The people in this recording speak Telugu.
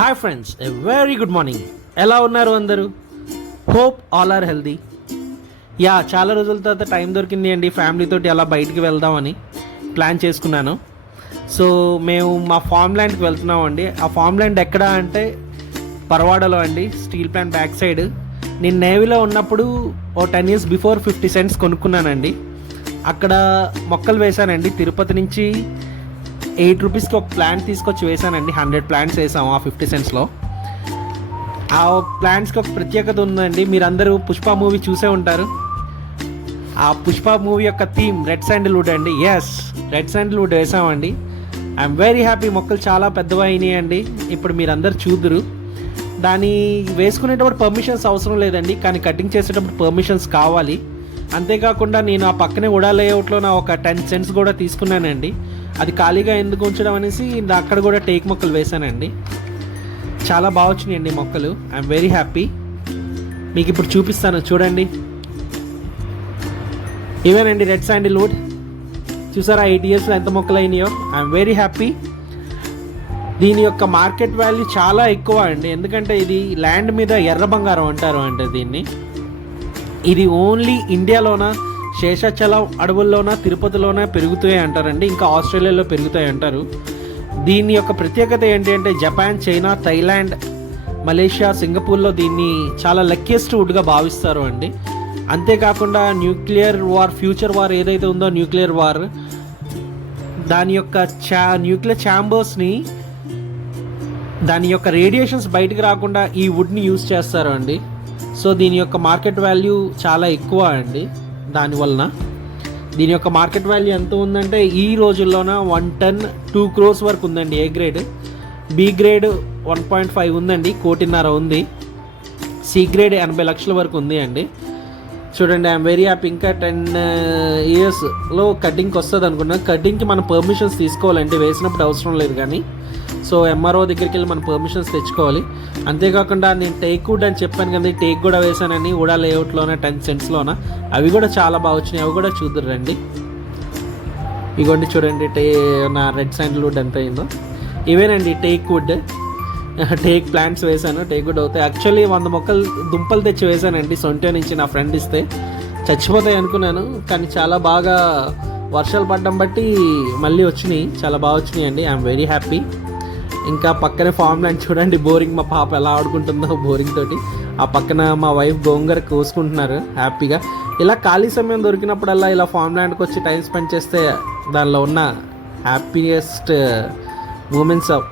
Hi friends, a very good morning. ఎలా ఉన్నారు అందరూ? Hope all are healthy. చాలా రోజుల తర్వాత టైం దొరికింది అండి, ఫ్యామిలీతోటి అలా బయటికి వెళ్దామని ప్లాన్ చేసుకున్నాను. సో మేము మా ఫామ్ ల్యాండ్కి వెళ్తున్నాం అండి. ఆ ఫామ్ ల్యాండ్ ఎక్కడ అంటే పరవాడలో అండి, స్టీల్ ప్లాంట్ బ్యాక్ సైడ్. నేను నేవీలో ఉన్నప్పుడు 10 years బిఫోర్ 50 cents కొనుక్కున్నానండి. అక్కడ మొక్కలు వేశానండి. తిరుపతి నుంచి 8 rupeesకి ఒక ప్లాంట్ తీసుకొచ్చి వేసానండి. 100 plants వేసాము ఆ 50 centsలో. ఆ ప్లాంట్స్కి ఒక ప్రత్యేకత ఉందండి. మీరందరూ పుష్ప మూవీ చూసే ఉంటారు. ఆ పుష్ప మూవీ యొక్క థీమ్ రెడ్ శాండిల్వుడ్ అండి. రెడ్ శాండిల్వుడ్ వేసామండి. I'm very happy. మొక్కలు చాలా పెద్దగా అయినాయి అండి. ఇప్పుడు మీరందరూ చూద్దురు. దాన్ని వేసుకునేటప్పుడు పర్మిషన్స్ అవసరం లేదండి, కానీ కటింగ్ చేసేటప్పుడు పర్మిషన్స్ కావాలి. అంతేకాకుండా నేను ఆ పక్కనే ఉడా లేఅవుట్లో నా ఒక 10 cents కూడా తీసుకున్నానండి. అది ఖాళీగా ఎందుకు ఉంచడం అనేసి అక్కడ కూడా టేక్ మొక్కలు వేశానండి. చాలా బాగా వచ్చినాయండి మొక్కలు. I'm very happy. మీకు ఇప్పుడు చూపిస్తాను, చూడండి. ఇవేనండి రెడ్ శాండిల్వుడ్. చూసారా 8 yearsలో ఎంత మొక్కలు అయినాయో. I'm very happy. దీని యొక్క మార్కెట్ వాల్యూ చాలా ఎక్కువ అండి, ఎందుకంటే ఇది ల్యాండ్ మీద ఎర్ర బంగారం అంటారు అంటే దీన్ని. ఇది ఓన్లీ ఇండియాలోన శేషాచలం అడవుల్లోన, తిరుపతిలోనే పెరుగుతాయి అంటారండి. ఇంకా ఆస్ట్రేలియాలో పెరుగుతాయి అంటారు. దీని యొక్క ప్రత్యేకత ఏంటి అంటే జపాన్, చైనా, థైలాండ్, మలేషియా, సింగపూర్లో దీన్ని చాలా లక్కీయెస్ట్ వుడ్గా భావిస్తారు అండి. అంతేకాకుండా న్యూక్లియర్ వార్, ఫ్యూచర్ వార్ ఏదైతే ఉందో న్యూక్లియర్ వార్, దాని యొక్క న్యూక్లియర్ ఛాంబర్స్ని, దాని యొక్క రేడియేషన్స్ బయటకు రాకుండా ఈ వుడ్ని యూజ్ చేస్తారు అండి. సో దీని యొక్క మార్కెట్ వాల్యూ చాలా ఎక్కువ అండి. దానివలన దీని యొక్క మార్కెట్ వాల్యూ ఎంత ఉందంటే ఈ రోజుల్లోన 1 ton 2 crores వరకు ఉందండి. ఏ గ్రేడ్, బి గ్రేడ్ 1.5 ఉందండి, 1.5 ఉంది. సి గ్రేడ్ 80 లక్షల వరకు ఉంది అండి. చూడండి, ఐఎమ్ వెరీ హ్యాపీ. ఇంకా 10 yearsలో కటింగ్కి వస్తుంది అనుకున్నాను. కటింగ్కి మనం పర్మిషన్స్ తీసుకోవాలండి, వేసినప్పుడు అవసరం లేదు కానీ. సో ఎంఆర్ఓ దగ్గరికి వెళ్ళి మనం పర్మిషన్స్ తెచ్చుకోవాలి. అంతేకాకుండా నేను టేక్ వుడ్ అని చెప్పాను కదా, టేక్ కూడా వేసానని ఉడా లేఅవుట్లోనే 10 centsలోన. అవి కూడా చాలా బాగా వచ్చినాయి. అవి కూడా చూద్దరు రండి. ఇగోండి చూడండి నా రెడ్ శాండిల్వుడ్ ఎంత అయిందో. ఇవేనండి టేక్ వుడ్. టేక్ ప్లాంట్స్ వేసాను, టేక్ వుడ్ అవుతాయి. యాక్చువల్లీ 100 మొక్కలు దుంపలు తెచ్చి వేసానండి సొంట నుంచి, నా ఫ్రెండ్ ఇస్తే. చచ్చిపోతాయి అనుకున్నాను, కానీ చాలా బాగా వర్షాలు పడడం బట్టి మళ్ళీ వచ్చినాయి. చాలా బాగా వచ్చినాయి అండి. I'm very happy. ఇంకా పక్కనే ఫామ్ ల్యాండ్ చూడండి, బోరింగ్. మా పాప ఎలా ఆడుకుంటుందో బోరింగ్ తోటి. ఆ పక్కన మా వైఫ్ గోంగూర కోసుకుంటున్నారు హ్యాపీగా. ఇలా ఖాళీ సమయం దొరికినప్పుడల్లా ఇలా ఫామ్ ల్యాండ్కి వచ్చి టైం స్పెండ్ చేస్తే దానిలో ఉన్న హ్యాపీయెస్ట్ మూమెంట్స్ ఆఫ్